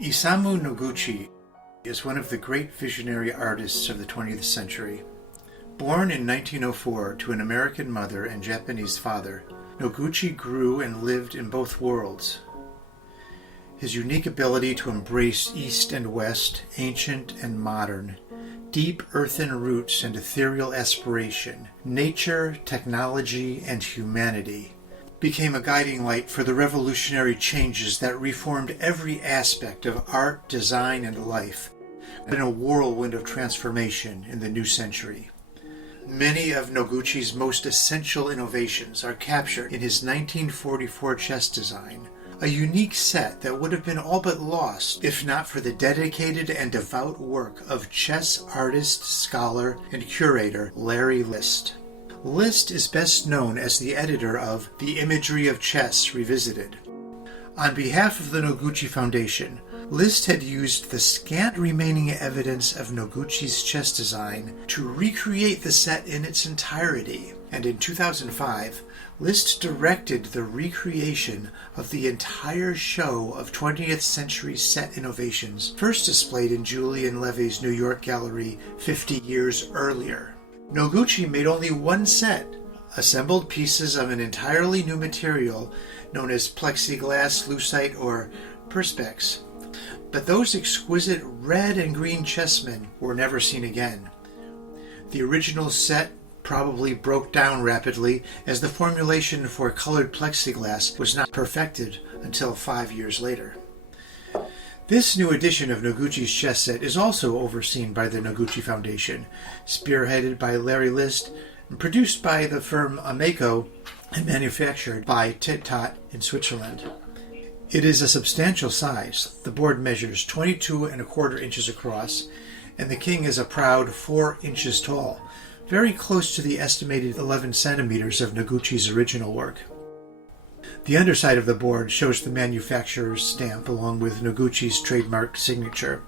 Isamu Noguchi is one of the great visionary artists of the 20th century. Born in 1904 to an American mother and Japanese father, Noguchi grew and lived in both worlds. His unique ability to embrace East and West, ancient and modern, deep earthen roots and ethereal aspiration, nature, technology, and humanity, became a guiding light for the revolutionary changes that reformed every aspect of art, design, and life in a whirlwind of transformation in the new century. Many of Noguchi's most essential innovations are captured in his 1944 chess design, a unique set that would have been all but lost if not for the dedicated and devout work of chess artist, scholar, and curator Larry List. List is best known as the editor of The Imagery of Chess Revisited. On behalf of the Noguchi Foundation, List had used the scant remaining evidence of Noguchi's chess design to recreate the set in its entirety, and in 2005, List directed the recreation of the entire show of 20th century set innovations first displayed in Julian Levy's New York gallery 50 years earlier. Noguchi made only one set, assembled pieces of an entirely new material known as plexiglass, lucite, or perspex. But those exquisite red and green chessmen were never seen again. The original set probably broke down rapidly as the formulation for colored plexiglass was not perfected until 5 years later. This new edition of Noguchi's chess set is also overseen by the Noguchi Foundation, spearheaded by Larry List, and produced by the firm Ameco, and manufactured by Tit Tot in Switzerland. It is a substantial size. The board measures 22¼ inches across, and the king is a proud 4 inches tall, very close to the estimated 11 centimeters of Noguchi's original work. The underside of the board shows the manufacturer's stamp along with Noguchi's trademark signature.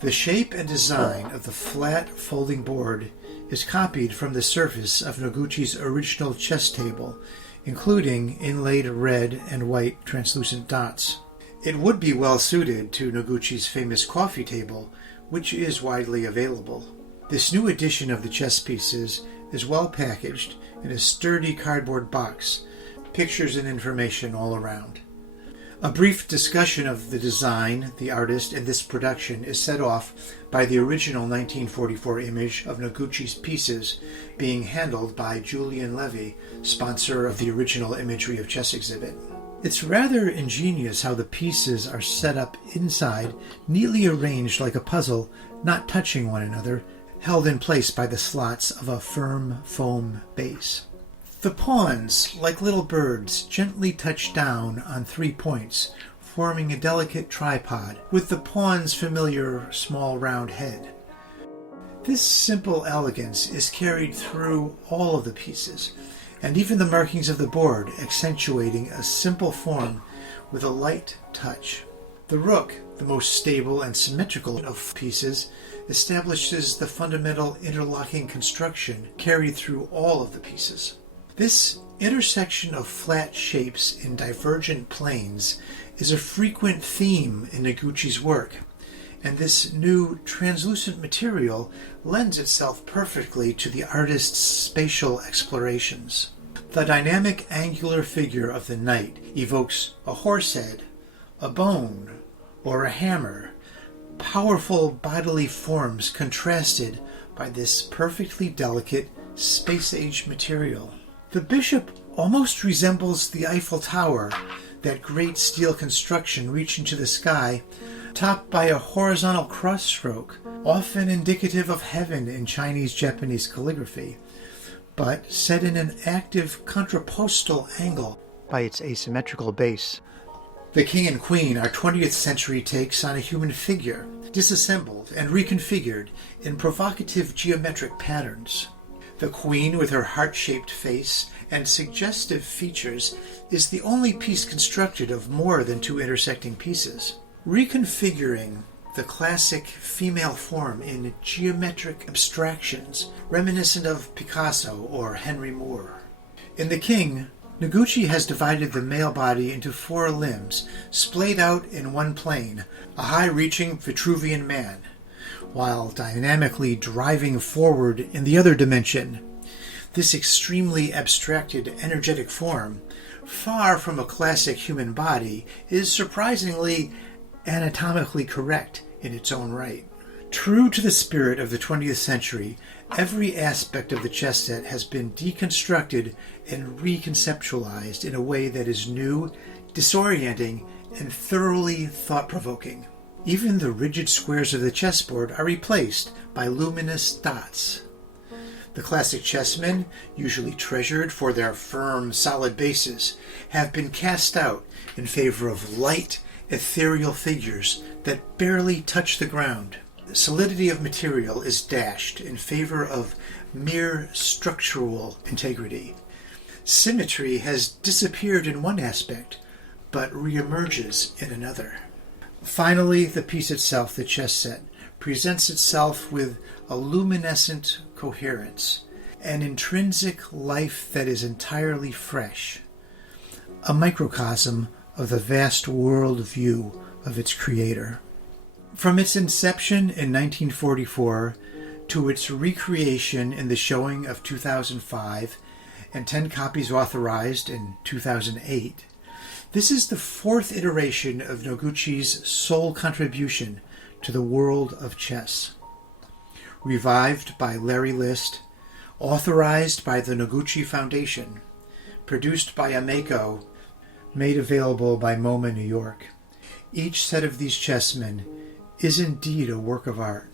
The shape and design of the flat folding board is copied from the surface of Noguchi's original chess table, including inlaid red and white translucent dots. It would be well suited to Noguchi's famous coffee table, which is widely available. This new edition of the chess pieces is well packaged in a sturdy cardboard box, pictures and information all around. A brief discussion of the design, the artist, and this production is set off by the original 1944 image of Noguchi's pieces being handled by Julian Levy, sponsor of the original Imagery of Chess exhibit. It's rather ingenious how the pieces are set up inside, neatly arranged like a puzzle, not touching one another, held in place by the slots of a firm foam base. The pawns, like little birds, gently touch down on 3 points, forming a delicate tripod with the pawn's familiar small round head. This simple elegance is carried through all of the pieces, and even the markings of the board accentuating a simple form with a light touch. The rook, the most stable and symmetrical of pieces, establishes the fundamental interlocking construction carried through all of the pieces. This intersection of flat shapes in divergent planes is a frequent theme in Noguchi's work, and this new translucent material lends itself perfectly to the artist's spatial explorations. The dynamic angular figure of the knight evokes a horse head, a bone, or a hammer, powerful bodily forms contrasted by this perfectly delicate space-age material. The bishop almost resembles the Eiffel Tower, that great steel construction reaching to the sky, topped by a horizontal cross-stroke, often indicative of heaven in Chinese-Japanese calligraphy, but set in an active contrapostal angle by its asymmetrical base. The king and queen are 20th century takes on a human figure, disassembled and reconfigured in provocative geometric patterns. The queen, with her heart-shaped face and suggestive features, is the only piece constructed of more than 2 intersecting pieces, reconfiguring the classic female form in geometric abstractions reminiscent of Picasso or Henry Moore. In the king, Noguchi has divided the male body into 4 limbs, splayed out in one plane, a high-reaching Vitruvian man, while dynamically driving forward in the other dimension. This extremely abstracted, energetic form, far from a classic human body, is surprisingly anatomically correct in its own right. True to the spirit of the 20th century, every aspect of the chess set has been deconstructed and reconceptualized in a way that is new, disorienting, and thoroughly thought-provoking. Even the rigid squares of the chessboard are replaced by luminous dots. The classic chessmen, usually treasured for their firm, solid bases, have been cast out in favor of light, ethereal figures that barely touch the ground. The solidity of material is dashed in favor of mere structural integrity. Symmetry has disappeared in one aspect, but reemerges in another. Finally, the piece itself, the chess set, presents itself with a luminescent coherence, an intrinsic life that is entirely fresh, a microcosm of the vast world view of its creator. From its inception in 1944 to its recreation in the showing of 2005 and 10 copies authorized in 2008, this is the 4th iteration of Noguchi's sole contribution to the world of chess. Revived by Larry List, authorized by the Noguchi Foundation, produced by Ameko, made available by MoMA New York. Each set of these chessmen is indeed a work of art.